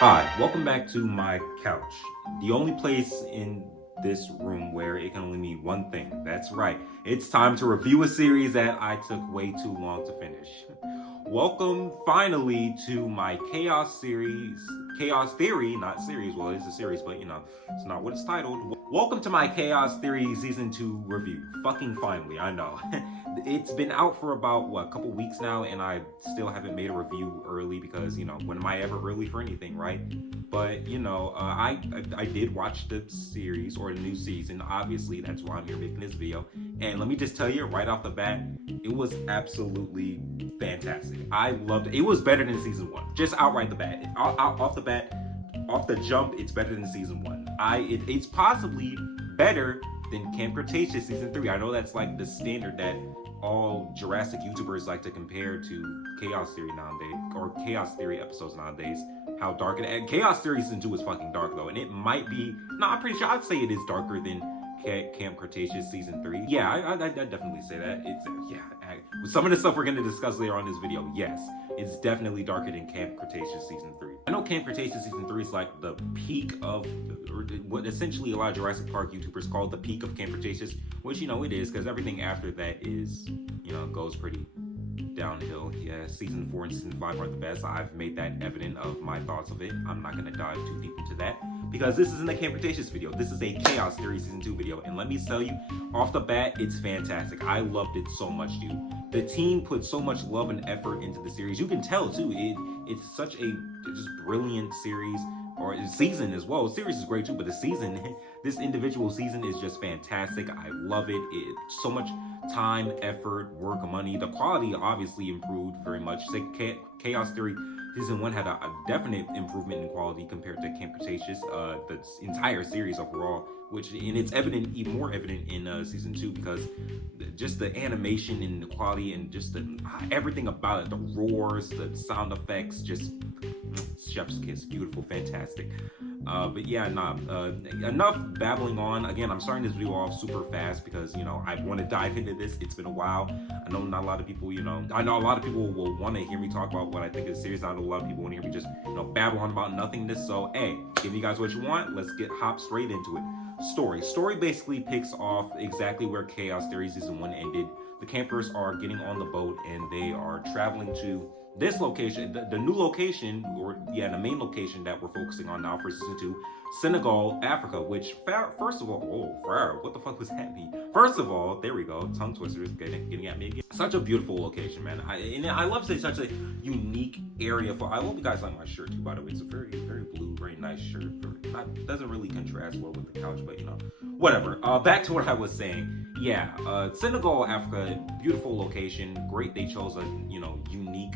Hi, welcome back to my couch. The only place in this room where it can only mean one thing. That's right. It's time to review a series that I took way too long to finish. Welcome finally to my Chaos series. Chaos Theory, not series. Well, it's a series, but it's not what it's titled. Welcome to my Chaos Theory Season 2 review. Fucking finally, I know. It's been out for about, a couple weeks now, and I still haven't made a review early because, when am I ever early for anything, right? But, I did watch the series, or the new season. Obviously, that's why I'm here making this video. And let me just tell you, right off the bat, it was absolutely fantastic. I loved it. It was better than Season 1. Just outright the bat. Off the bat, off the jump, it's better than Season 1. It's possibly better than Camp Cretaceous Season 3. I know that's like the standard that all Jurassic YouTubers like to compare to Chaos Theory nowadays, or Chaos Theory episodes nowadays. How dark it is. Chaos Theory Season 2 is fucking dark though, and it might be, I'm pretty sure I'd say it is darker than Camp Cretaceous Season 3. Yeah, I'd definitely say that. Some of the stuff we're going to discuss later on in this video, yes, it's definitely darker than Camp Cretaceous Season 3. I know Camp Cretaceous Season 3 is like the peak of, or what essentially a lot of Jurassic Park YouTubers call the peak of Camp Cretaceous, which, it is, because everything after that is, goes pretty downhill. Yeah, Season 4 and Season 5 are the best. I've made that evident of my thoughts of it. I'm not going to dive too deep into that, because this isn't a Camp Cretaceous video. This is a Chaos Theory Season 2 video. And let me tell you, off the bat, it's fantastic. I loved it so much, dude. The team put so much love and effort into the series. You can tell, too. It's such a just brilliant series, or season as well. The series is great, too, but the season, this individual season is just fantastic. I love it. It's so much time, effort, work, money. The quality obviously improved very much. Chaos Theory Season 1 had a definite improvement in quality compared to Camp Cretaceous, the entire series overall, and it's evident, even more evident in Season 2, because just the animation and the quality and just everything about it, the roars, the sound effects, just chef's kiss, beautiful, fantastic. But yeah, enough babbling on. Again, I'm starting this video off super fast because, I want to dive into this. It's been a while. I know not a lot of people, I know a lot of people will want to hear me talk about what I think of the series. I know a lot of people want to hear me just, babble on about nothingness. So, hey, give you guys what you want. Let's hop straight into it. Story basically picks off exactly where Chaos Theory Season 1 ended. The campers are getting on the boat and they are traveling to this location, the new location, the main location that we're focusing on now for Season 2, Senegal, Africa, which, first of all, what the fuck was happening? First of all, there we go, tongue twisters getting at me again. Such a beautiful location, man. I love to say such a unique area I hope you guys like my shirt too, by the way. It's a very, very blue, very nice shirt. Doesn't really contrast well with the couch, but whatever. Back to what I was saying. Yeah, Senegal, Africa, beautiful location. Great, they chose a, unique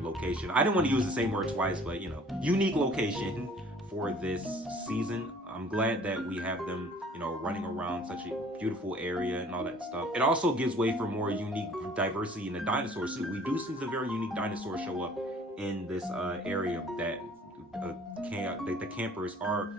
location. I didn't want to use the same word twice, but unique location for this season. I'm glad that we have them, running around such a beautiful area and all that stuff. It also gives way for more unique diversity in the dinosaurs too. We do see some very unique dinosaurs show up in this area that the campers are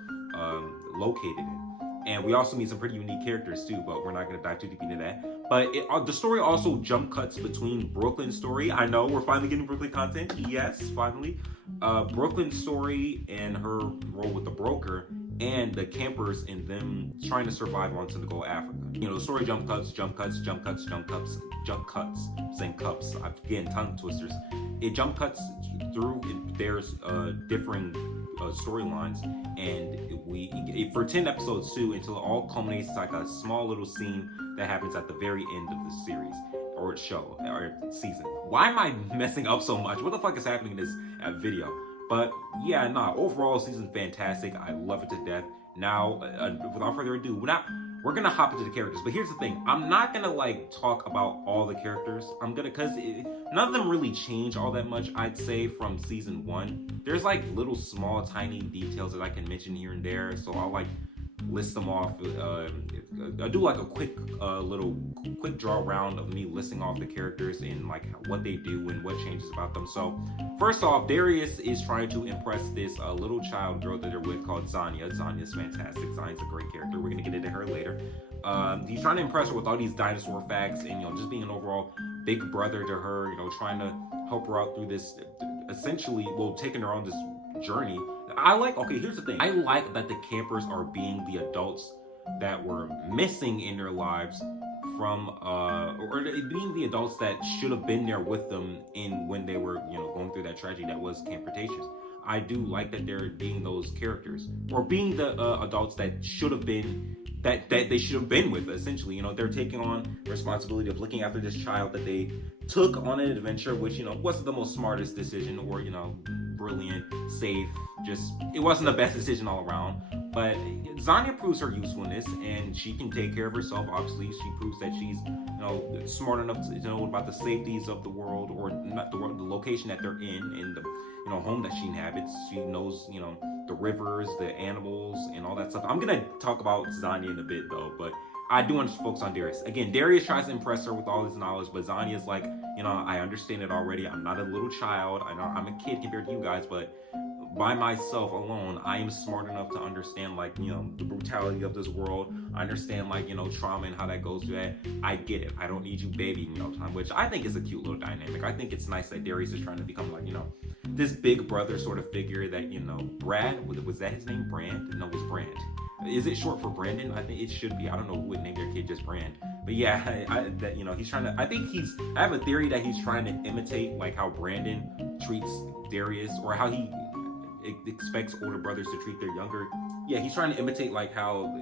located in. And we also meet some pretty unique characters too, but we're not going to dive too deep into that. But the story also jump cuts between Brooklyn's story. I know, we're finally getting Brooklyn content. Yes, finally. Brooklyn's story and her role with the broker, and the campers and them trying to survive on Senegal, Africa. The story jump cuts, saying cups, again, tongue twisters. It jump cuts through, there's different storylines, and for 10 episodes too, until it all culminates like a small little scene that happens at the very end of the series, or show, or season. Why am I messing up so much? What the fuck is happening in this video? But yeah, overall season fantastic. I love it to death. Now, without further ado, we're gonna hop into the characters. But here's the thing, I'm not gonna talk about all the characters. Because none of them really change all that much, I'd say, from Season 1. There's little small tiny details that I can mention here and there, so I'll list them off do like a quick quick draw round of me listing off the characters and like what they do and what changes about them. So first off, Darius is trying to impress this little child girl that they're with called Zanya. Zanya's fantastic. Zanya's a great character. We're gonna get into her later. He's trying to impress her with all these dinosaur facts and just being an overall big brother to her, trying to help her out through this, essentially, taking her on this journey. Here's the thing. I like that the campers are being the adults that were missing in their lives from, or being the adults that should have been there with them when they were, going through that tragedy that was Camp Cretaceous. I do like that they're being those characters, or being the adults that should have been, that they should have been with, essentially. They're taking on the responsibility of looking after this child that they took on an adventure, which, wasn't the most smartest decision, or, brilliant, safe, it wasn't the best decision all around. But Zanya proves her usefulness, and she can take care of herself. Obviously, she proves that she's, smart enough to know about the safeties of the world, or not the location that they're in the, home that she inhabits. She knows, the rivers, the animals, and all that stuff. I'm gonna talk about Zanya in a bit, though, but I do want to focus on Darius. Again, Darius tries to impress her with all his knowledge, but Zanya's like, I understand it already. I'm not a little child. I know I'm a kid compared to you guys, but by myself alone, I am smart enough to understand, like, the brutality of this world. I understand, like, trauma and how that goes through that. I get it. I don't need you babying me all the time, which I think is a cute little dynamic. I think it's nice that Darius is trying to become, like, this big brother sort of figure that, Brad, was that his name? Brand? No, it was Brand. Is it short for Brandon? I think it should be. I don't know who would name their kid just Brand. But yeah, he's trying to, I have a theory that he's trying to imitate, like, how Brandon treats Darius, or how he expects older brothers to treat their younger. Yeah, he's trying to imitate, like, how,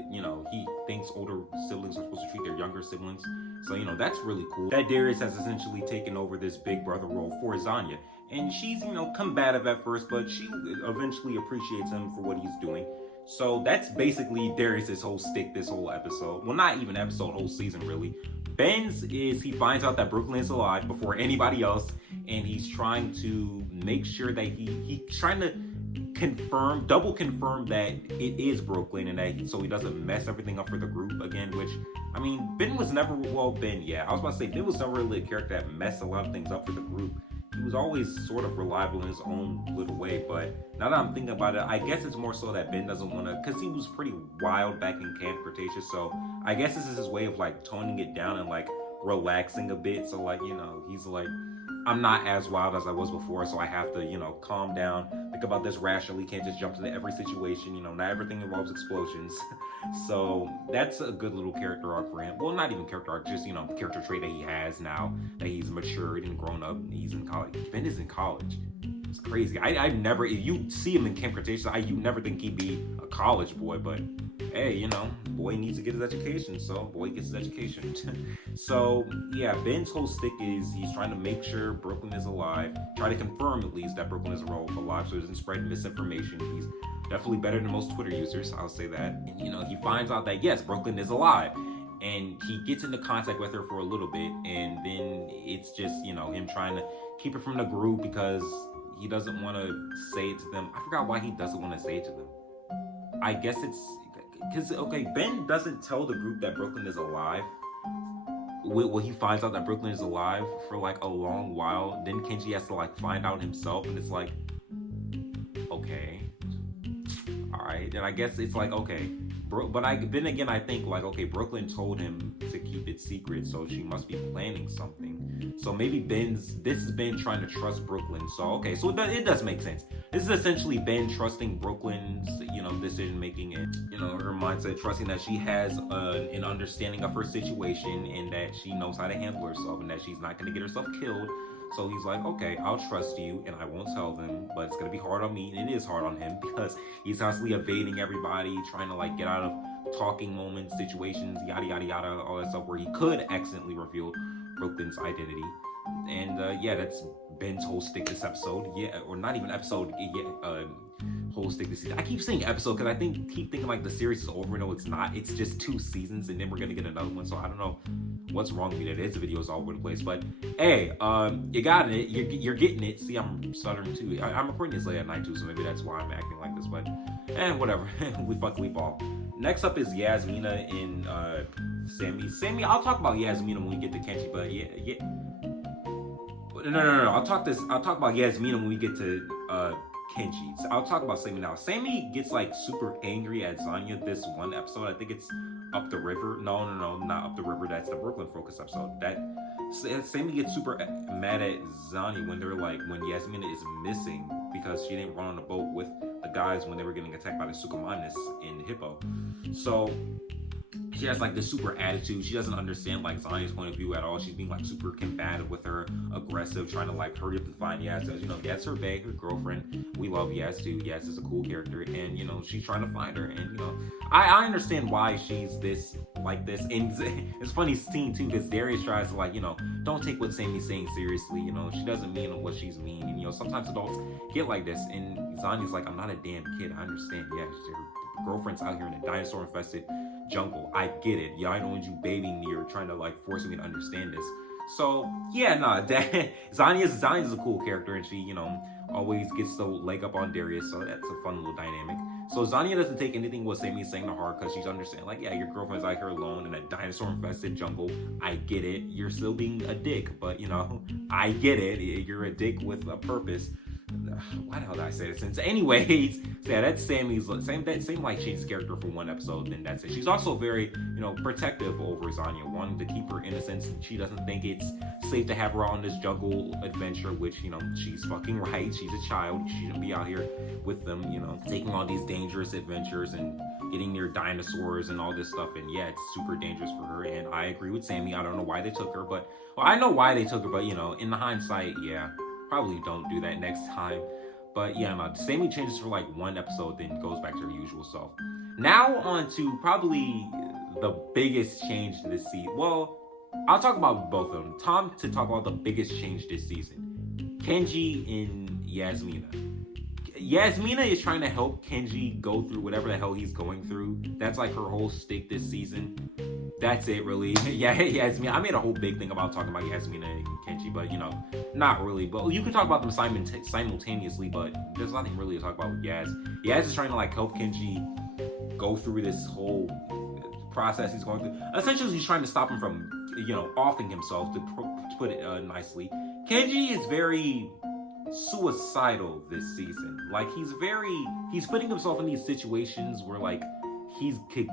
he thinks older siblings are supposed to treat their younger siblings. So, that's really cool. That Darius has essentially taken over this big brother role for Zanya. And she's, combative at first, but she eventually appreciates him for what he's doing. So that's basically Darius's whole stick this whole episode. Well, not even episode, whole season, really. Ben's is, he finds out that Brooklyn is alive before anybody else, and he's trying to make sure that he's trying to double confirm that it is Brooklyn, and so he doesn't mess everything up for the group again, which, Ben was never, I was about to say, Ben was never really a character that messed a lot of things up for the group. He was always sort of reliable in his own little way, but now that I'm thinking about it, I guess it's more so that Ben doesn't want to, because he was pretty wild back in Camp Cretaceous, so I guess this is his way of, like, toning it down and, like, relaxing a bit. So, like, he's like, I'm not as wild as I was before, so I have to, calm down, think about this rationally, can't just jump into every situation, not everything involves explosions. So that's a good little character arc for him. Well, not even character arc, just, character trait that he has now that he's matured and grown up, and he's in college. Ben is in college. It's crazy. I never, if you see him in Camp Cretaceous, you never think he'd be a college boy, but hey, boy needs to get his education, so boy gets his education. So yeah, Ben's whole stick is he's trying to make sure Brooklyn is alive, try to confirm at least that Brooklyn is alive so he doesn't spread misinformation. He's definitely better than most Twitter users, I'll say that. And he finds out that yes, Brooklyn is alive, and he gets into contact with her for a little bit, and then it's just, him trying to keep it from the group because he doesn't want to say it to them. I forgot why he doesn't want to say it to them. I guess it's because, Ben doesn't tell the group that Brooklyn is alive. Well, he finds out that Brooklyn is alive for, like, a long while. Then Kenji has to, like, find out himself, and it's like, okay, all right. And I guess it's like, okay. But then again, I think, like, okay, Brooklyn told him to keep it secret, so she must be planning something. So maybe this is Ben trying to trust Brooklyn. So, okay, so it does make sense. This is essentially Ben trusting Brooklyn's, decision making and, her mindset, trusting that she has an understanding of her situation and that she knows how to handle herself and that she's not going to get herself killed. So he's like, okay, I'll trust you and I won't tell them, but it's going to be hard on me. And it is hard on him because he's constantly evading everybody, trying to, like, get out of talking moments, situations, yada, yada, yada, all that stuff where he could accidentally reveal Brooklyn's identity. And yeah, that's Ben's whole stick this episode. Yeah, or not even episode, whole stick this season. I keep saying episode because I keep thinking like the series is over. No, it's not. It's just 2 seasons and then we're gonna get another one. So I don't know what's wrong with me. This video is all over the place. But hey, you got it. You're getting it. See, I'm stuttering too. I'm recording this late at night too, so maybe that's why I'm acting like this. But whatever. we ball. next up is Yasmina and Sammy. Sammy, I'll talk about Yasmina when we get to Kenji, but yeah. No. I'll talk about Yasmina when we get to Kenji. So I'll talk about Sammy now. Sammy gets like super angry at Zanya this one episode. I think it's Up the River. No, not Up the River. That's the Brooklyn Focus episode. Sammy gets super mad at Zanya when Yasmina is missing because she didn't run on the boat with the guys when they were getting attacked by the Sukumanis in Hippo. So she has like this super attitude. She doesn't understand like Zanya's point of view at all. She's being like super combative with her, aggressive, trying to like hurry up and find Yas. Because Yas her bae, her girlfriend. We love Yas too. Yas is a cool character, and she's trying to find her. And I understand why she's like this. And it's funny scene too because Darius tries to like don't take what Sammy's saying seriously. She doesn't mean what she's meaning. And sometimes adults get like this. And Zanya's like, I'm not a damn kid. I understand. Yeah, her girlfriend's out here in a dinosaur infested jungle. I get it. Yeah, I don't want you babying me or trying to like force me to understand this. So yeah, Zanya's a cool character, and she always gets the leg up on Darius, so that's a fun little dynamic. So Zanya doesn't take anything what Sammy's saying to heart because she's understanding like, yeah, your girlfriend's out here alone in a dinosaur infested jungle. I get it. You're still being a dick, but I get it. You're a dick with a purpose. Why the hell did I say this? Since anyways, yeah, that's Sammy's same like she's character for one episode, then that's it. She's also very, protective over Zanya, wanting to keep her innocence. She doesn't think it's safe to have her on this jungle adventure, which, she's fucking right. She's a child. She shouldn't be out here with them, taking on these dangerous adventures and getting near dinosaurs and all this stuff. And yeah, it's super dangerous for her. And I agree with Sammy. I don't know why they took her, but I know why they took her, but in the hindsight, yeah. Probably don't do that next time. But yeah, Sammy changes for like one episode, then goes back to her usual self. Now on to probably the biggest change this season. Well, I'll talk about both of them. Tom to talk about the biggest change this season. Kenji and Yasmina. Yasmina is trying to help Kenji go through whatever the hell he's going through. That's like her whole stake this season. That's it, really. Yeah, Yasmina. I made a whole big thing about talking about Yasmina and Kenji, but not really. But you can talk about them simultaneously, but there's nothing really to talk about with Yas. Yas is trying to like help Kenji go through this whole process he's going through. Essentially, he's trying to stop him from, offing himself, to put it nicely. Kenji is very suicidal this season. Like he's putting himself in these situations where like he could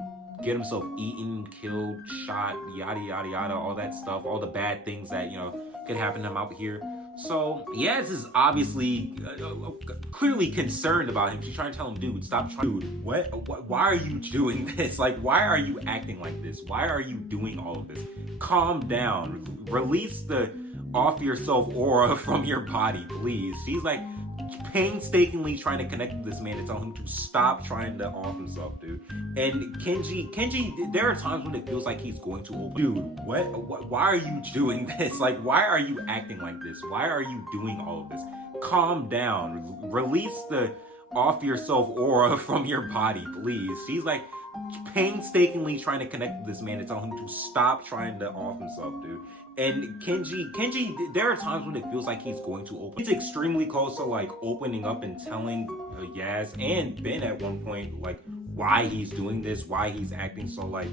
get himself eaten, killed, shot, yada yada yada, all that stuff, all the bad things that could happen to him out here. So Yas is obviously clearly concerned about him. She's trying to tell him, dude, stop trying. Dude, why are you doing this? Like, why are you acting like this? Why are you doing all of this? Calm down. Release the off yourself aura from your body, please. She's like painstakingly trying to connect with this man to tell him to stop trying to off himself, dude. And Kenji, there are times when it feels like he's going to open. Dude, why are you doing this? Like, why are you acting like this? Why are you doing all of this? Calm down. Release the off yourself aura from your body, please. She's like painstakingly trying to connect with this man to tell him to stop trying to off himself, dude. And Kenji, there are times when it feels like he's going to open. He's extremely close to like opening up and telling Yas and Ben at one point like why he's doing this, why he's acting so like,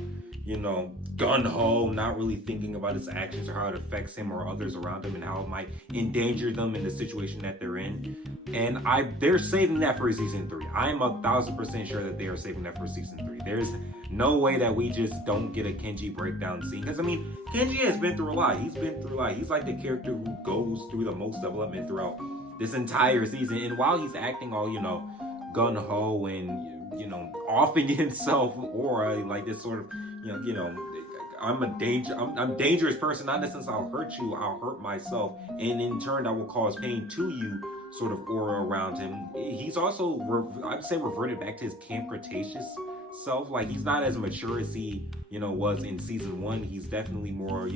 gung-ho, not really thinking about his actions or how it affects him or others around him and how it might endanger them in the situation that they're in. And they're saving that for season 3. I am 1,000% sure that they are saving that for season 3. There's no way that we just don't get a Kenji breakdown scene. Because, Kenji has been through a lot. He's been through a lot. He's like the character who goes through the most development throughout this entire season. And while he's acting all, gun-ho and, offing himself aura, like this sort of, I'm a dangerous person, not in the sense I'll hurt you, I'll hurt myself. And in turn, I will cause pain to you sort of aura around him. He's also, I'd say, reverted back to his Camp Cretaceous self. Like, he's not as mature as he, was in season 1. He's definitely more,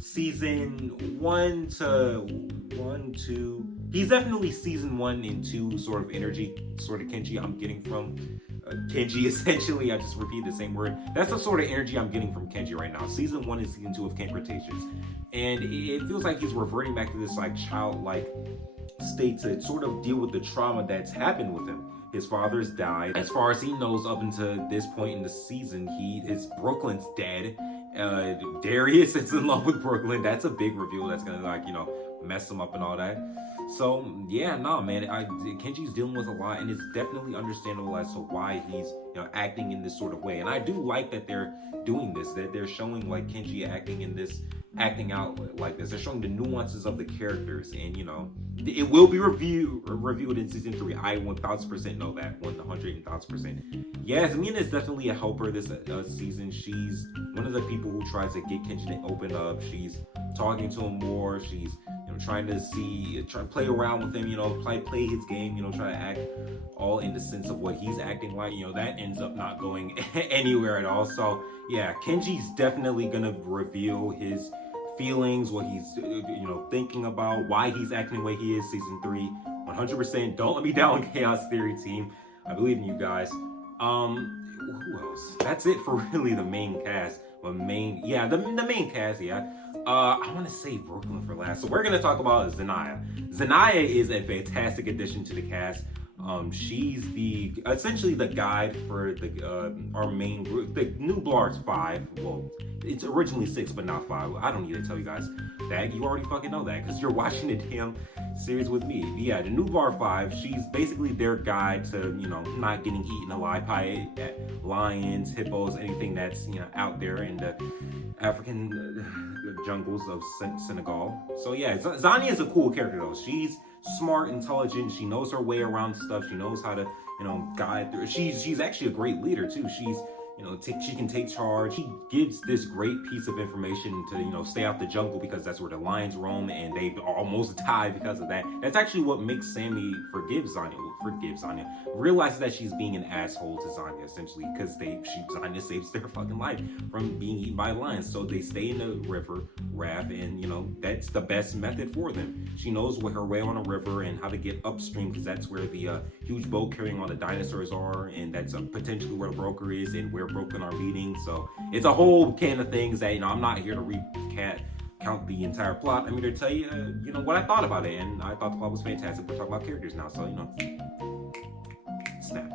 season 1 to 2. He's definitely season 1 and 2 sort of energy, sort of Kenji I'm getting from Kenji, essentially. I just repeat the same word. That's the sort of energy I'm getting from Kenji right now. Season 1 and season 2 of Camp Cretaceous. And it feels like he's reverting back to this like childlike state to sort of deal with the trauma that's happened with him. His father's died. As far as he knows, up until this point in the season, Brooklyn's dead. Darius is in love with Brooklyn. That's a big reveal. That's gonna mess him up and all that. So yeah, man, Kenji's dealing with a lot, and it's definitely understandable as to why he's acting in this sort of way. And I do like that they're doing this, that they're showing like Kenji acting out like this. They're showing the nuances of the characters, and it will be reviewed in season 3. I 1000% know that, 100,000%. Yasmin is definitely a helper this season. She's one of the people who tries to get Kenji to open up. She's talking to him more. She's trying to play around with him, play his game, try to act all in the sense of what he's acting like. That ends up not going anywhere at all. So yeah, Kenji's definitely gonna reveal his feelings, what he's thinking about, why he's acting the way he is. Season 3, 100%. Don't let me down, Chaos Theory team. I believe in you guys. Who else? That's it for really the main cast. The main cast. Yeah. I want to save Brooklyn for last. So we're going to talk about Zanaya. Zanaya is a fantastic addition to the cast. She's essentially the guide for our main group, the New Blards 5. Well, it's originally 6, but not 5. I don't need to tell you guys that. You already fucking know that because you're watching the damn series with me. But yeah, the New Blar 5, she's basically their guide to, not getting eaten alive by lions, hippos, anything that's, out there in the African jungles of Senegal. So yeah, Zanya is a cool character though. She's smart, intelligent. She knows her way around stuff. She knows how to, guide through. She's actually a great leader too. She's, she can take charge. She gives this great piece of information to, stay out the jungle because that's where the lions roam, and they almost die because of that. That's actually what makes Sammy forgive Zanya. Realizes that she's being an asshole to Zanya, essentially, because Zanya saves their fucking life from being eaten by lions. So they stay in the river raft, and, that's the best method for them. She knows her way on a river and how to get upstream, because that's where the huge boat carrying all the dinosaurs are, and that's potentially where the broker is and where Brooklyn are meeting. So it's a whole can of things that I'm not here to count the entire plot. I'm here to tell you what I thought about it, and I thought the plot was fantastic. We're talking about characters now, so snap,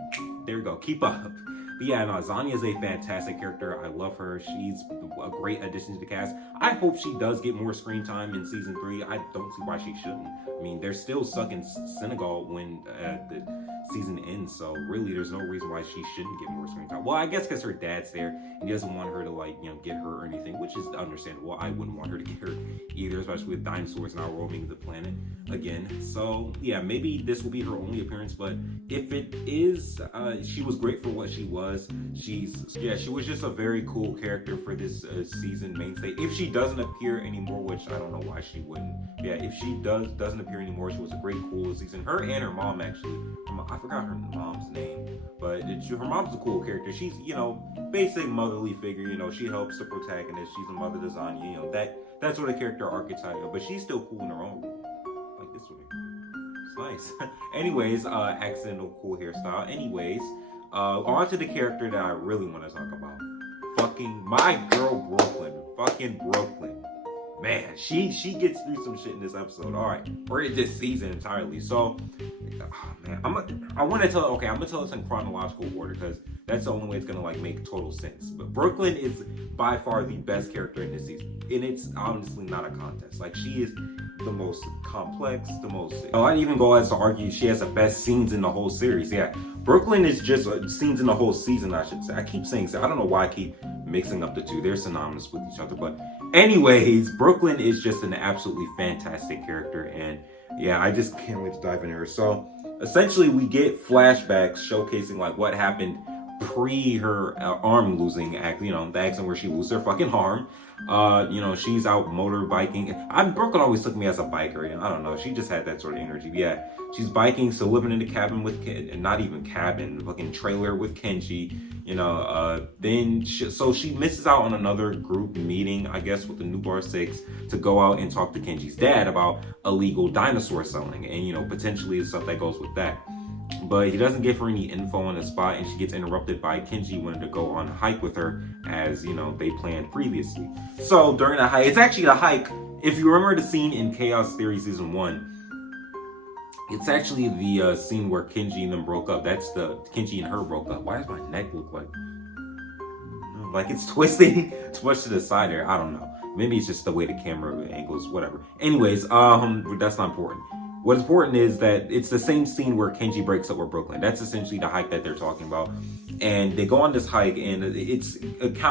there we go, keep up. But yeah, no, Zanya is a fantastic character. I love her. She's a great addition to the cast. I hope she does get more screen time in season 3. I don't see why she shouldn't. I mean, they're still stuck in Senegal when the season ends, so really there's no reason why she shouldn't get more screen time. Well, I guess because her dad's there and he doesn't want her to get her or anything, which is understandable. I wouldn't want her to get her either, especially with dinosaurs now roaming the planet again. So yeah, maybe this will be her only appearance, but if it is, she was great for what she was. She was just a very cool character for this season mainstay. If she doesn't appear anymore, which I don't know why she wouldn't. Yeah, if she doesn't appear anymore, she was a great cool season. Her and her mom, actually. I forgot her mom's name, but her mom's a cool character. She's, basic motherly figure. She helps the protagonist. She's a mother to Zanya. That sort of character archetype. But she's still cool in her own way. Like this way. It's nice. Anyways, accidental cool hairstyle. Anyways, on to the character that I really want to talk about. Fucking my girl Brooklyn. Fucking Brooklyn. Man, she gets through some shit in this episode. All right, or in this season entirely. So, man, I'm gonna tell this in chronological order because that's the only way it's gonna make total sense. But Brooklyn is by far the best character in this season, and it's honestly not a contest. She is the most complex, the most. I'd even go as to argue she has the best scenes in the whole series. Yeah, Brooklyn is just scenes in the whole season, I should say. I keep saying so. I don't know why I keep mixing up the two. They're synonymous with each other, but anyways, Brooklyn is just an absolutely fantastic character, and yeah, I just can't wait to dive into her. So essentially, we get flashbacks showcasing what happened pre her arm losing act. The accident where she loses her fucking arm. She's out motorbiking. Brooklyn always took me as a biker, and I don't know, she just had that sort of energy. But yeah, she's biking, so living in the cabin with and not even cabin, fucking trailer with Kenji. So she misses out on another group meeting, I guess, with the New Bar 6 to go out and talk to Kenji's dad about illegal dinosaur selling and, potentially the stuff that goes with that. But he doesn't give her any info on the spot, and she gets interrupted by Kenji wanting to go on a hike with her as, they planned previously. So during the hike, it's actually a hike. If you remember the scene in Chaos Theory Season 1, It's actually the scene where Kenji and them broke up. That's the Kenji and her broke up. Why does my neck look like it's twisting twisted to the side there? I don't know. Maybe it's just the way the camera angles, whatever. Anyways, that's not important. What's important is that it's the same scene where Kenji breaks up with Brooklyn. That's essentially the hike that they're talking about. And they go on this hike, and it's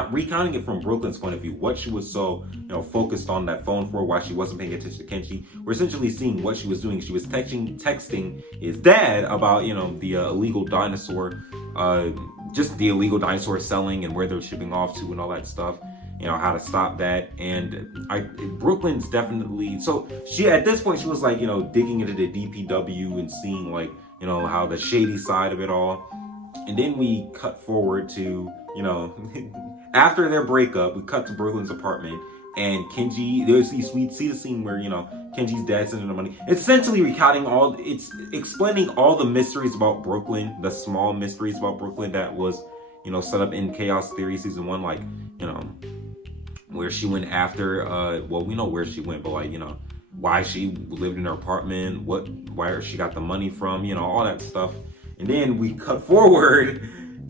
recounting it from Brooklyn's point of view, what she was so, focused on that phone for, why she wasn't paying attention to Kenji. We're essentially seeing what she was doing. She was texting his dad about, the illegal dinosaur, just the illegal dinosaur selling and where they're shipping off to and all that stuff. How to stop that. And Brooklyn's definitely, so she, at this point, she was like, digging into the DPW and seeing like, how the shady side of it all. And then we cut forward to, after their breakup, we cut to Brooklyn's apartment, and Kenji, we see the scene where, Kenji's dad sending the money. It's essentially it's explaining all the mysteries about Brooklyn, the small mysteries about Brooklyn that was, set up in Chaos Theory Season 1, like, where she went after, well, we know where she went, but like, why she lived in her apartment, where she got the money from, all that stuff. And then we cut forward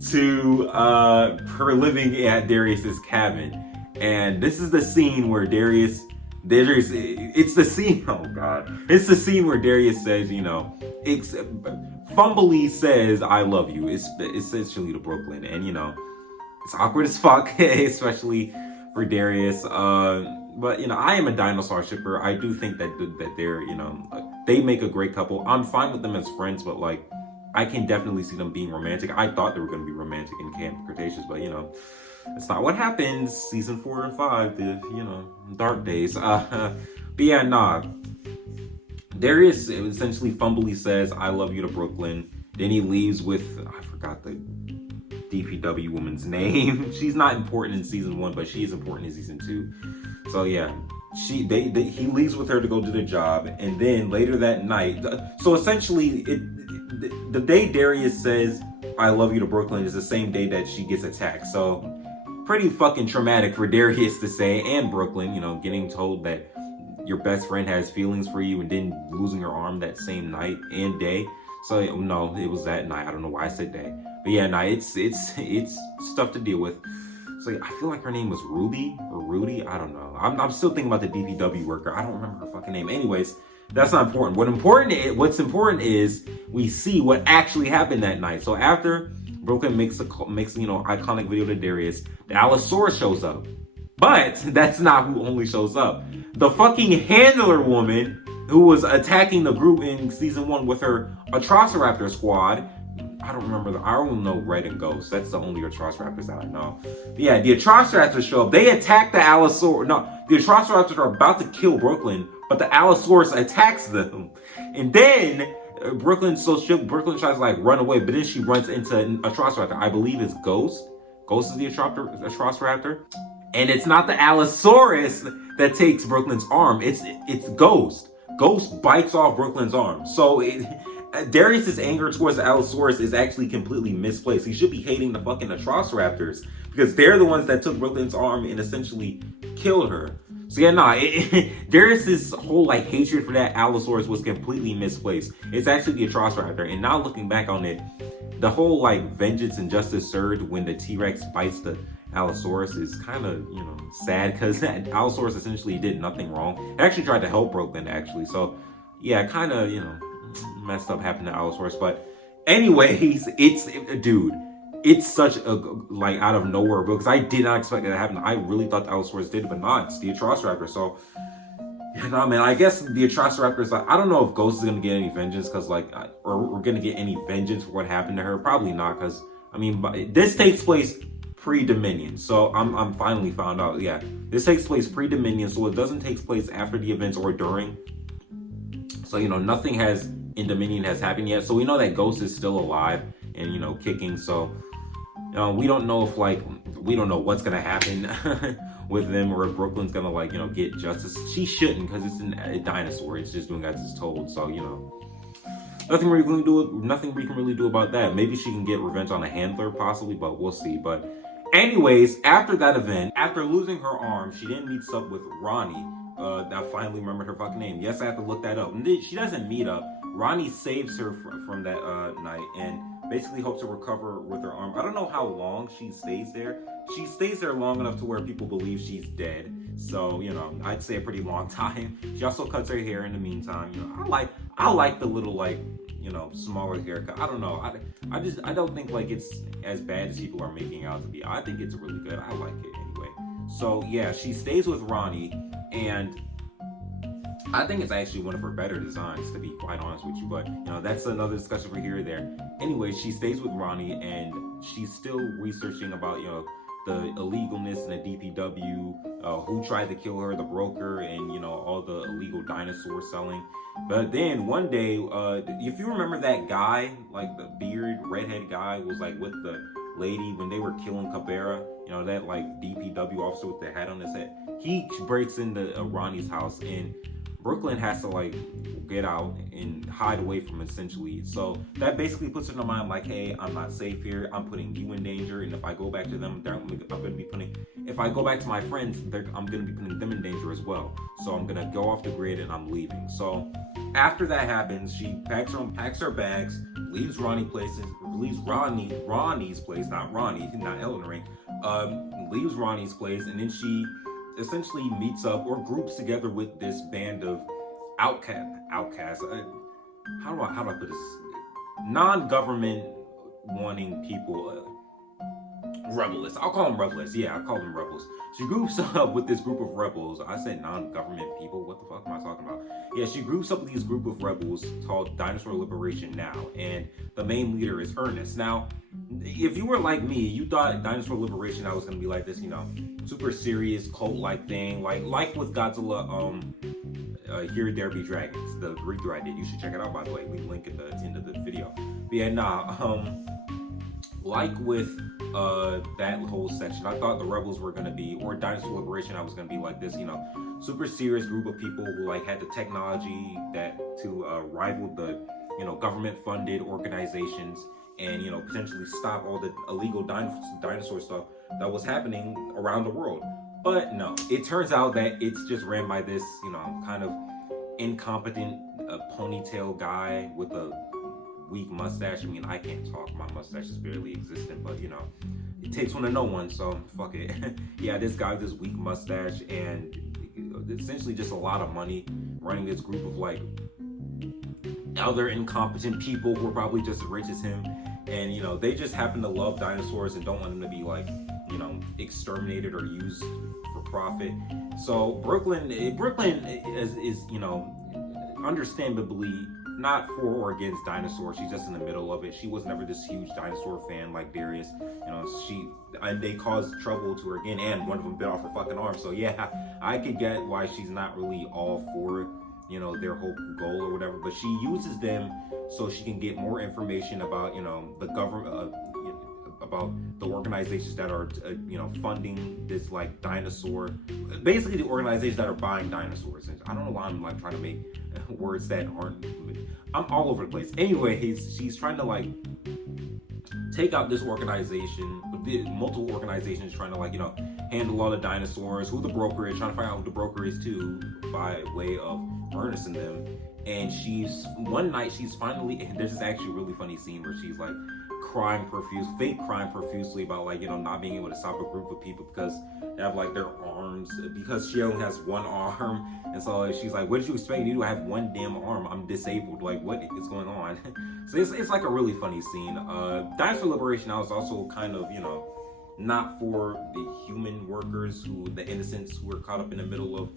to her living at Darius's cabin. And this is the scene where Darius, it's the scene, oh God. It's the scene where Darius says, fumbly says, I love you. It's essentially to Brooklyn. And, it's awkward as fuck, especially for Darius. But, I am a dinosaur shipper. I do think that they're, they make a great couple. I'm fine with them as friends, but like, I can definitely see them being romantic. I thought they were going to be romantic in Camp Cretaceous, but, it's not what happens. Season 4 and 5, the, dark days. But yeah, nah. Darius essentially fumbly says, I love you to Brooklyn. Then he leaves with, I forgot the DPW woman's name. She's not important in Season 1, but she is important in Season 2. So yeah, he leaves with her to go do the job. And then later that night, so essentially, the day Darius says, I love you to Brooklyn is the same day that she gets attacked. So pretty fucking traumatic for Darius to say, and Brooklyn, getting told that your best friend has feelings for you and then losing her arm that same night and day. So no, it was that night. I don't know why I said day. But yeah, nah, it's stuff to deal with. So I feel like her name was Ruby or Rudy. I don't know. I'm still thinking about the DPW worker. I don't remember her fucking name. Anyways, that's not important. What's important is we see what actually happened that night. So after Brooklyn makes iconic video to Darius, the Allosaurus shows up. But that's not who only shows up. The fucking handler woman who was attacking the group in Season 1 with her Atrociraptor squad. I don't know Red and Ghost. That's the only Atrociraptors that I know. But yeah, the Atrociraptors show up. They attack the Allosaurus. No, the Atrociraptors are about to kill Brooklyn, but the Allosaurus attacks them. And then Brooklyn tries to like run away, but then she runs into an Atrociraptor. I believe it's Ghost. Ghost is the Atrociraptor. And it's not the Allosaurus that takes Brooklyn's arm. It's Ghost. Ghost bites off Brooklyn's arm. So Darius's anger towards the Allosaurus is actually completely misplaced. He should be hating the fucking Atrociraptors because they're the ones that took Brooklyn's arm and essentially killed her. So yeah, nah, Darius's whole like hatred for that Allosaurus was completely misplaced. It's actually the Atrociraptor. And now looking back on it, the whole like vengeance and justice surge when the T-Rex bites the Allosaurus is kind of, sad because that Allosaurus essentially did nothing wrong. It actually tried to help Brooklyn actually. So yeah, kind of, messed up happened to Allosaurus. But anyways, it's such a like out of nowhere because I did not expect that to happen. I really thought the Allosaurus did, but not. It's the Atrociraptor. So yeah, no, man. I guess the Atrociraptors. I don't know if Ghost is gonna get any vengeance because or we're gonna get any vengeance for what happened to her. Probably not because this takes place pre-Dominion. So I'm finally found out. Yeah, this takes place pre-Dominion, so it doesn't take place after the events or during. So nothing in Dominion has happened yet. So we know that Ghost is still alive and kicking. So we don't know if we don't know what's gonna happen with them or if Brooklyn's gonna get justice. She shouldn't because it's a dinosaur. It's just doing as it's told. So nothing we can really do about that. Maybe she can get revenge on a handler possibly, but we'll see. But anyways, after that event, after losing her arm, she then meets up with Ronnie. I finally remembered her fucking name. Yes, I have to look that up. And she doesn't meet up. Ronnie saves her from that night and basically hopes to recover with her arm. I don't know how long she stays there. She stays there long enough to where people believe she's dead. So, I'd say a pretty long time. She also cuts her hair in the meantime. I like the little, like, smaller haircut. I don't know. I don't think like it's as bad as people are making out to be. I think it's really good. I like it anyway. So yeah, she stays with Ronnie, and I think it's actually one of her better designs, to be quite honest with you. But that's another discussion for here or there. Anyway, she stays with Ronnie, and she's still researching about the illegalness in the DPW, who tried to kill her, the broker, and all the illegal dinosaur selling. But then one day, if you remember that guy, like the beard redhead guy, was like with the lady when they were killing Cabrera, that like DPW officer with the hat on his head. He breaks into Ronnie's house, and Brooklyn has to like get out and hide away from him, essentially. So that basically puts her in her mind like, hey, I'm not safe here. I'm putting you in danger, and if I go back to them, if I go back to my friends, I'm going to be putting them in danger as well. So I'm going to go off the grid and I'm leaving. So after that happens, she packs her bags, leaves Ronnie's place, not Ronnie, not Eleanor Ring, leaves Ronnie's place, and then she essentially meets up or groups together with this band of outcasts. How do I put this? Non-government wanting people. Rebels. I'll call them rebels. Yeah, I'll call them rebels. She groups up with this group of rebels. I said non-government people. What the fuck am I talking about? Yeah, she groups up with these group of rebels called Dinosaur Liberation Now, and the main leader is Ernest. Now, if you were like me, you thought Dinosaur Liberation Now was gonna be like this, super serious cult-like thing, like with Godzilla. Here There Be Dragons, the read-through I did. You should check it out, by the way. We link at the end of the video. But yeah, like with that whole section, I thought the rebels were gonna be, or Dinosaur Liberation, I was gonna be like this, super serious group of people who like had the technology that to rival the government-funded organizations, and potentially stop all the illegal dinosaur stuff that was happening around the world. But no, it turns out that it's just ran by this kind of incompetent ponytail guy with a weak mustache. I mean, I can't talk, my mustache is barely existent, but it takes one to know one, so fuck it. Yeah, this guy with this weak mustache and essentially just a lot of money, running this group of like other incompetent people who are probably just as rich as him, and they just happen to love dinosaurs and don't want them to be like exterminated or used for profit. So Brooklyn is understandably not for or against dinosaurs. She's just in the middle of it. She was never this huge dinosaur fan like Darius. And they caused trouble to her again, and one of them bit off her fucking arm. So yeah, I could get why she's not really all for their whole goal or whatever. But she uses them so she can get more information about the government, about the organizations that are funding this like dinosaur, basically the organizations that are buying dinosaurs. And I don't know why I'm like trying to make words that aren't, I'm all over the place. Anyways, she's trying to like take out this organization, multiple organizations trying to like handle all the dinosaurs, who the broker is, trying to find out who the broker is too, by way of Ernest and them. And one night she's finally, and there's this actually really funny scene where she's like crying profusely about like not being able to stop a group of people because they have like their arms, because she only has one arm, and so she's like, what did you expect me to have one damn arm? I'm disabled, like what is going on? So it's like a really funny scene. Dinosaur Liberation Now is also kind of not for the human workers, the innocents who are caught up in the middle of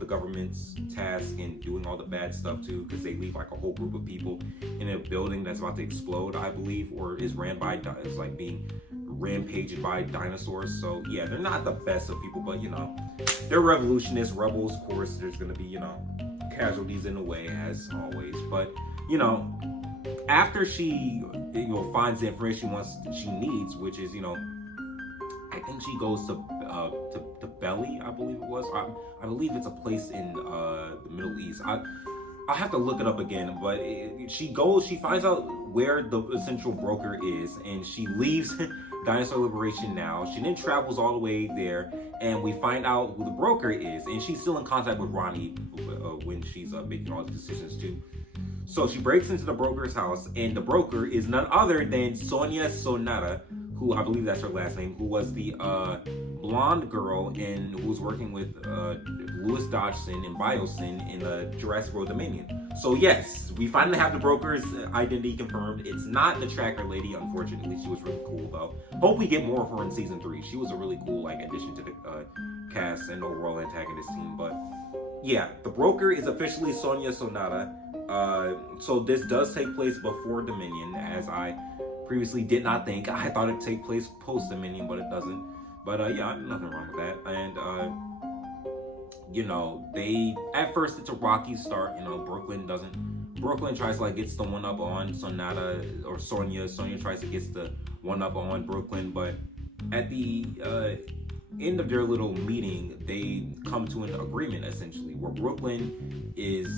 the government's task and doing all the bad stuff too, because they leave like a whole group of people in a building that's about to explode, I believe, or is ran by, it's like being rampaged by dinosaurs. So yeah, they're not the best of people, but they're revolutionists, rebels. Of course, there's gonna be casualties in the way, as always. But after she finds the information she needs, which is I think she goes to Belly, I believe it was. I believe it's a place in the Middle East. I'll have to look it up again, but she finds out where the essential broker is, and she leaves Dinosaur Liberation Now. She then travels all the way there, and we find out who the broker is, and she's still in contact with Ronnie when she's making all the decisions too. So she breaks into the broker's house, and the broker is none other than Sonia Sonata, who I believe that's her last name, who was the blonde girl and who was working with Lewis Dodgson and Biosyn in the Jurassic World Dominion. So yes, we finally have the broker's identity confirmed. It's not the tracker lady, unfortunately. She was really cool though. Hope we get more of her in season 3. She was a really cool like addition to the cast and overall antagonist team. But yeah, the broker is officially Sonia Sonata. So this does take place before Dominion, as I previously did not think. I thought it'd take place post Dominion, but it doesn't. But yeah, nothing wrong with that. And you know, they at first it's a rocky start. You know, Brooklyn tries to like gets the one up on Sonata or Sonia. Sonia tries to get the one up on Brooklyn, but at the end of their little meeting, they come to an agreement essentially, where Brooklyn is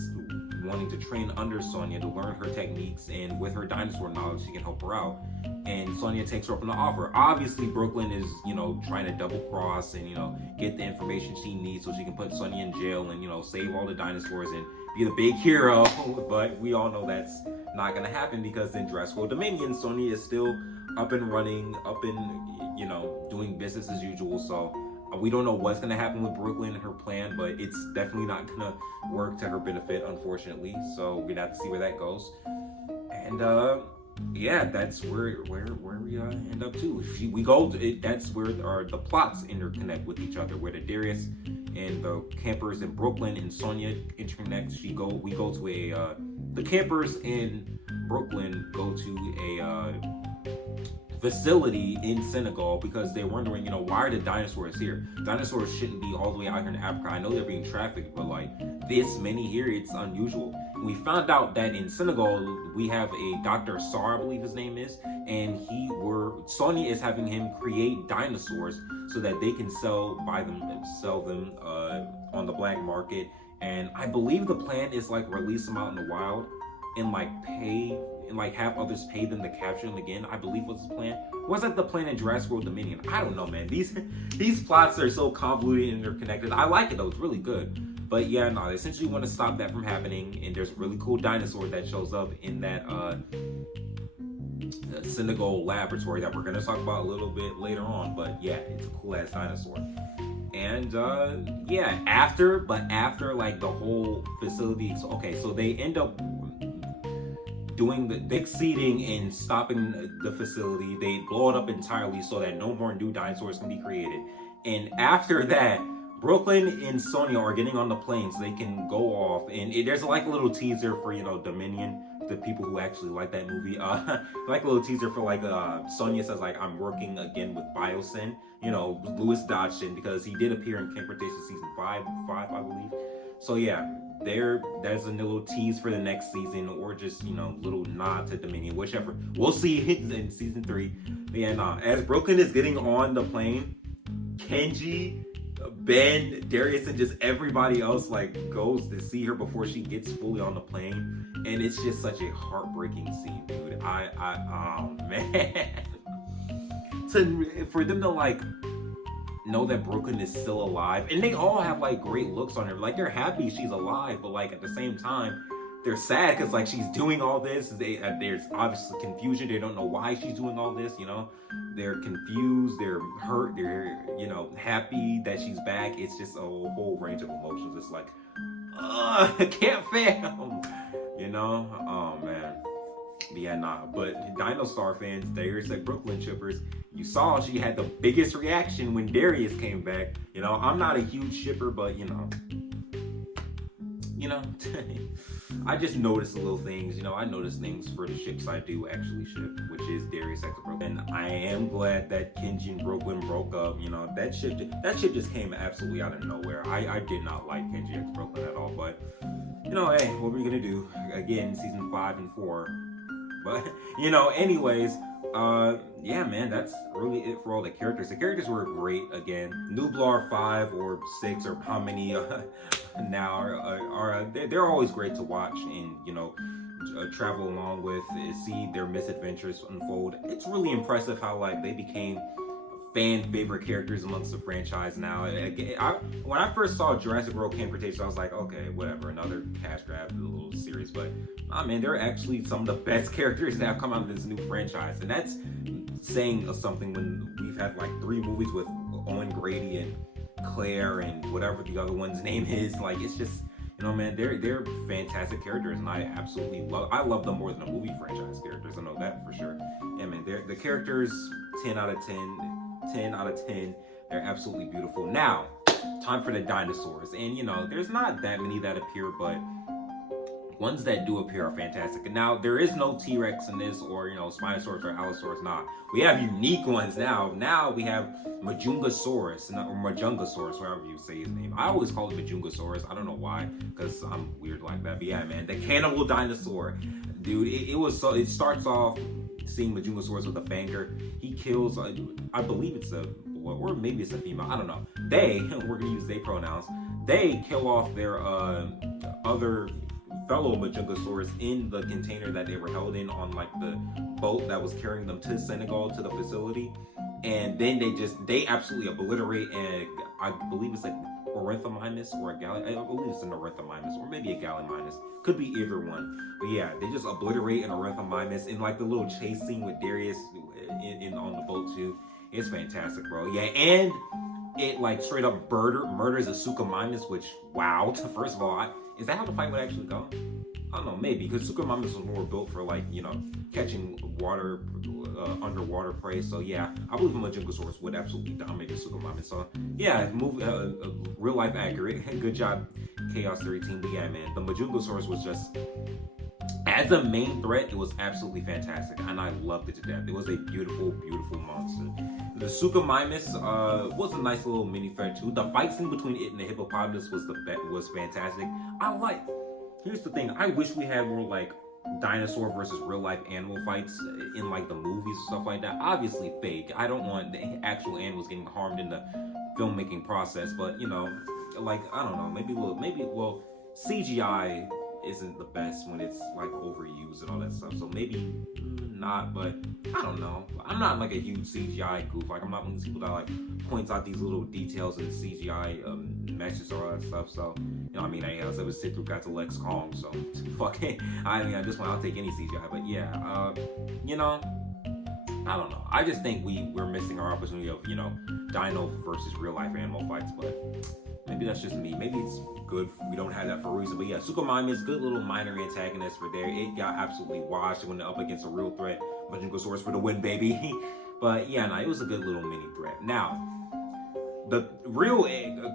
wanting to train under Sonia to learn her techniques, and with her dinosaur knowledge, she can help her out. And Sonia takes her up on the offer. Obviously, Brooklyn is, you know, trying to double cross and, you know, get the information she needs so she can put Sonia in jail and, you know, save all the dinosaurs and be the big hero. But we all know that's not going to happen, because in Jurassic World Dominion, Sonia is still up and running, up and, you know, doing business as usual. So we don't know what's going to happen with Brooklyn and her plan, but it's definitely not going to work to her benefit, unfortunately. So we're going to have to see where that goes. And yeah, that's where we end up too. We go to it, that's where the plots interconnect with each other, where the Darius and the campers in Brooklyn and Sonia interconnect. We go to a the campers in Brooklyn go to a facility in Senegal, because they're wondering, you know, why are the dinosaurs here? Dinosaurs shouldn't be all the way out here in Africa. I know they're being trafficked, but like this many here, it's unusual. And we found out that in Senegal, we have a Dr. Sar, I believe his name is, and Sonia is having him create dinosaurs so that they can sell them on the black market. And I believe the plan is like release them out in the wild and like have others pay them to capture them again. I believe was the plan. Was that the plan in Jurassic World Dominion? I don't know, man. These plots are so convoluted and interconnected. I like it though, it's really good. But yeah, no, they essentially want to stop that from happening. And there's a really cool dinosaur that shows up in that Senegal laboratory that we're gonna talk about a little bit later on. But yeah, it's a cool ass dinosaur. And yeah, after like the whole facility, so they end up doing the exceeding and stopping the facility. They blow it up entirely so that no more new dinosaurs can be created. And after that, Brooklyn and Sonia are getting on the plane so they can go off. And there's like a little teaser for, you know, Dominion, the people who actually like that movie. Like a little teaser for like Sonia says like, I'm working again with Biosyn, you know, Lewis Dodgson, because he did appear in Camp Cretaceous season 5, I believe. So yeah, there's a little tease for the next season, or just, you know, little nod to Dominion, whichever. We'll see in season 3. But yeah, nah, as Brooklyn is getting on the plane, Kenji, Ben, Darius, and just everybody else like goes to see her before she gets fully on the plane, and it's just such a heartbreaking scene, dude. Oh man, for them to like know that Brooklyn is still alive, and they all have like great looks on her, like they're happy she's alive, but like at the same time they're sad because like she's doing all this. There's obviously confusion. They don't know why she's doing all this, you know. They're confused, they're hurt, they're, you know, happy that she's back. It's just a whole range of emotions. It's like, I can't fail, you know. Oh man. But yeah, nah. But Dino-Star fans, Darius at Brooklyn shippers, you saw she had the biggest reaction when Darius came back. You know, I'm not a huge shipper, but you know, I just notice the little things. You know, I notice things for the ships I do actually ship, which is Darius X Brooklyn. And I am glad that Kenji and Brooklyn broke up. You know, that ship just came absolutely out of nowhere. I did not like Kenji X Brooklyn at all, but you know, hey, what are we gonna do? Again, season 5 and 4. But you know, anyways, yeah, man, that's really it for all the characters. The characters were great. Again, Nublar 5 or 6 or how many now are they're always great to watch and, you know, travel along with, see their misadventures unfold. It's really impressive how like they became fan favorite characters amongst the franchise now. When I first saw Jurassic World Camp Cretaceous, I was like, okay, whatever, another cash grab little series. But I mean, they're actually some of the best characters that have come out of this new franchise. And that's saying something when we've had like 3 movies with Owen Grady and Claire and whatever the other one's name is. Like, it's just, you know, man, they're fantastic characters, and I love them more than the movie franchise characters. I know that for sure. Yeah, man, the characters, 10 out of 10 out of 10. They're absolutely beautiful. Now, time for the dinosaurs. And, you know, there's not that many that appear, but ones that do appear are fantastic. And now, there is no T-Rex in this, or, you know, Spinosaurus or Allosaurus. Nah, we have unique ones now. Now, we have Majungasaurus, or Majungasaurus, whatever you say his name. I always call it Majungasaurus. I don't know why, because I'm weird like that. But yeah, man, the cannibal dinosaur. Dude, it starts off seeing Majungasaurus with a banger. He kills, I believe it's a boy, or maybe it's a female. I don't know. We're going to use they pronouns. They kill off their other fellow Majungasaurus in the container that they were held in on like the boat that was carrying them to Senegal, to the facility. And then they absolutely obliterate, and I believe it's like Ornithomimus or a I believe it's an Ornithomimus or maybe a Gallimimus. Could be either one. But yeah, they just obliterate an Ornithomimus in like the little chase scene with Darius in on the boat too. It's fantastic, bro. Yeah, and it like straight up murders a Suchomimus, which, wow. First of all, is that how the fight would actually go? I don't know, maybe, because Suchomimus was more built for, like, you know, catching water, underwater prey. So yeah, I believe a Majungasaurus would absolutely dominate the Suchomimus. So yeah, real life accurate. Good job, Chaos Theory team. But yeah, man, the Majungasaurus was just, as a main threat, it was absolutely fantastic, and I loved it to death. It was a beautiful, beautiful monster. The Suchomimus was a nice little mini threat too. The fight scene between it and the hippopotamus was fantastic. Here's the thing. I wish we had more like dinosaur versus real life animal fights in like the movies and stuff like that. Obviously fake. I don't want the actual animals getting harmed in the filmmaking process, but you know, like, I don't know, maybe CGI isn't the best when it's like overused and all that stuff. So maybe not, but I don't know. I'm not like a huge CGI goof. Like, I'm not one of these people that like points out these little details in CGI meshes or all that stuff. So, you know, I mean, I was able to sit through got to Lex Kong. So fuck it. I mean, at this point, I'll take any CGI. But yeah, you know, I don't know. I just think we're missing our opportunity of, you know, dino versus real life animal fights. But maybe that's just me. Maybe it's good we don't have that for a reason. But yeah, Suchomimus, good little minor antagonist for there. It got absolutely washed when up against a real threat. Majungasaurus for the win, baby. But yeah, no, it was a good little mini threat. Now, the real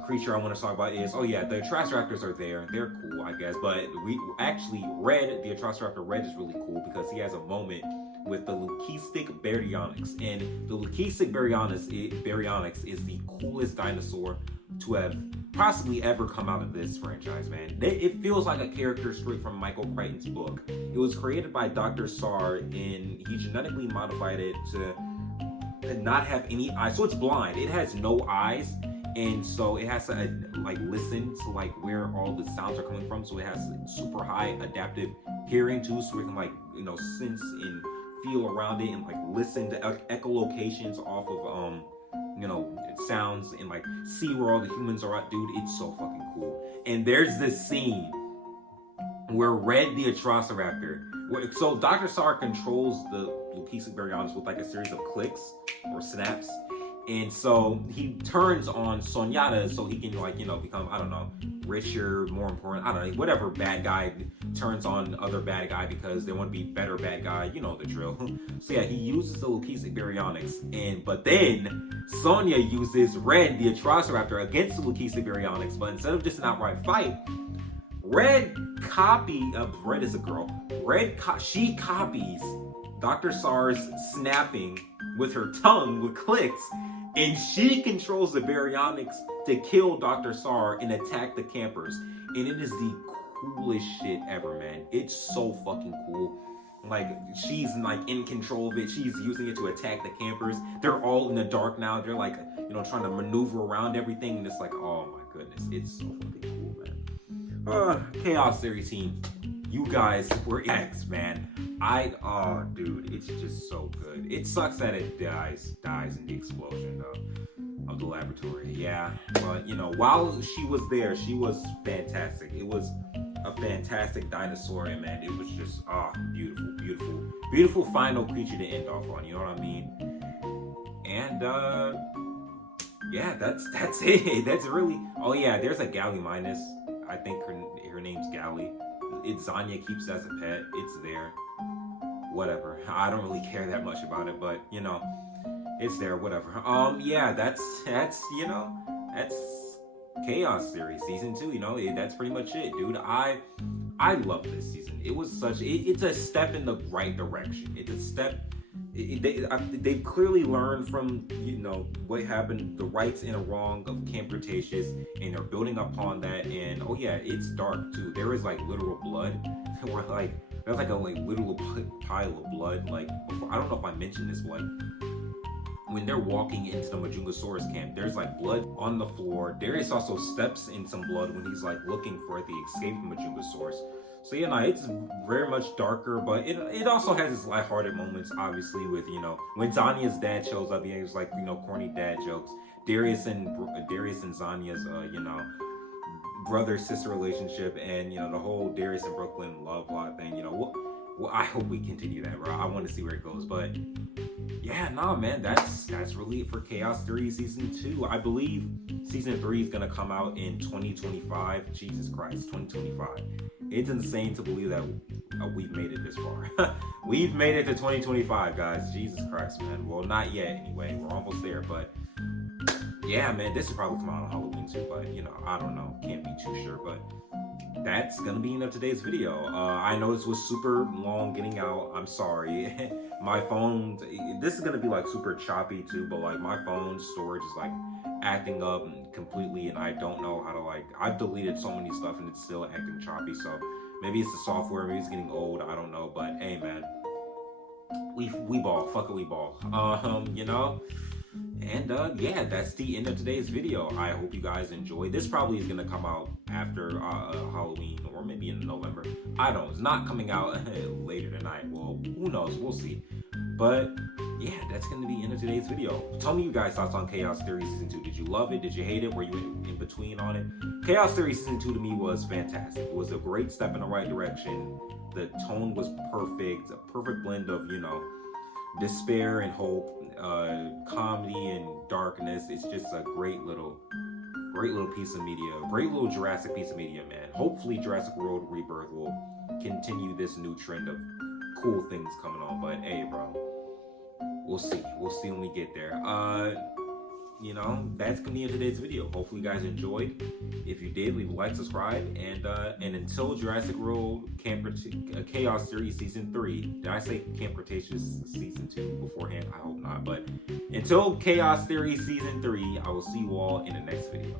creature I want to talk about is, oh yeah, the Atrociraptors are there. They're cool, I guess. But we actually, the Atrociraptor Red is really cool because he has a moment with the Leucistic Baryonyx. And the Leucistic Baryonyx is the coolest dinosaur to have possibly ever come out of this franchise, man. It feels like a character straight from Michael Crichton's book. It was created by Dr. Sarr, and he genetically modified it to not have any eyes. So it's blind. It has no eyes, and so it has to like listen to like where all the sounds are coming from. So it has super high adaptive hearing too, so it can like, you know, sense and feel around it and like listen to echolocations off of you know, sounds and like see where all the humans are at. Dude, it's so fucking cool. And there's this scene where Red the Atrociraptor, so Dr. Sarr controls the Leucistic Baryonyx with like a series of clicks or snaps. And so he turns on Sonata so he can, like, you know, become, I don't know, richer, more important, I don't know, whatever bad guy turns on other bad guy because they want to be better bad guy, you know the drill. So yeah, he uses the Leucistic Baryonyx, but then Sonya uses Red the Atrociraptor against the Leucistic Baryonyx, but instead of just an outright fight, Red is a girl. She copies Dr. Sarr's snapping with her tongue with clicks, and she controls the Baryonyx to kill Dr. Sarr and attack the campers. And it is the coolest shit ever, man. It's so fucking cool. Like, she's like in control of it. She's using it to attack the campers. They're all in the dark now. They're like, you know, trying to maneuver around everything. And it's like, oh my goodness, it's so fucking cool, man. Chaos Theory team, you guys were X, man. Dude, it's just so good. It sucks that it dies in the explosion of the laboratory. Yeah, but you know, while she was there, she was fantastic. It was a fantastic dinosaur, and man, it was just beautiful, beautiful, beautiful final creature to end off on. You know what I mean? And yeah, that's it. That's really. Oh yeah, there's a Galley Minus. I think her name's Galley. It's Zanya keeps as a pet. It's there. Whatever. I don't really care that much about it, but you know, it's there. Whatever. Yeah, that's Chaos Series Season 2. You know, that's pretty much it, dude. I love this season. It was it's a step in the right direction. It's a step. They've clearly learned from, you know, what happened, the rights and the wrong of Camp Cretaceous, and they're building upon that. And oh yeah, it's dark too. There is like literal blood. Or like there's like a literal pile of blood. Like before, I don't know if I mentioned this, but like when they're walking into the Majungasaurus camp, there's like blood on the floor. Darius also steps in some blood when he's like looking for the escaped Majungasaurus. So yeah, it's very much darker, but it also has its lighthearted moments, obviously, with, you know, when Zanya's dad shows up, yeah, it's like, you know, corny dad jokes. Darius and Zanya's, you know, brother-sister relationship, and, you know, the whole Darius and Brooklyn love lot thing, you know. Well, I hope we continue that, bro. I want to see where it goes, but yeah, nah, man, that's really it for Chaos Theory Season 2. I believe Season 3 is gonna come out in 2025. Jesus Christ, 2025. It's insane to believe that we've made it this far. We've made it to 2025, guys. Jesus Christ, man. Well, not yet, anyway. We're almost there, but yeah, man, this will probably come out on Halloween too, but, you know, I don't know. Can't be too sure, but that's gonna be enough today's video. I know this was super long getting out. I'm sorry. My phone, this is gonna be like super choppy too, but like my phone storage is like acting up completely, and I don't know how to, like, I've deleted so many stuff and it's still acting choppy. So maybe it's the software, maybe it's getting old, I don't know, but hey, man, we ball, fuck it, we ball. You know. And yeah, that's the end of today's video. I hope you guys enjoyed. This probably is gonna come out after Halloween, or maybe in November. I don't know. It's not coming out later tonight. Well, who knows? We'll see. But yeah, that's gonna be the end of today's video. Tell me you guys' thoughts on Chaos Theory Season 2. Did you love it? Did you hate it? Were you in between on it? Chaos Theory Season 2 to me was fantastic. It was a great step in the right direction. The tone was perfect. A perfect blend of, you know, despair and hope, comedy and darkness. It's just a great little piece of media, great little Jurassic piece of media, man. Hopefully Jurassic World Rebirth will continue this new trend of cool things coming on, but hey, bro, we'll see when we get there. You know, that's gonna be in today's video. Hopefully you guys enjoyed. If you did, leave a like, subscribe, and until Jurassic World Chaos Series Season 3. Did I say Camp Cretaceous Season 2 beforehand? I hope not. But until Chaos Theory Season 3, I will see you all in the next video.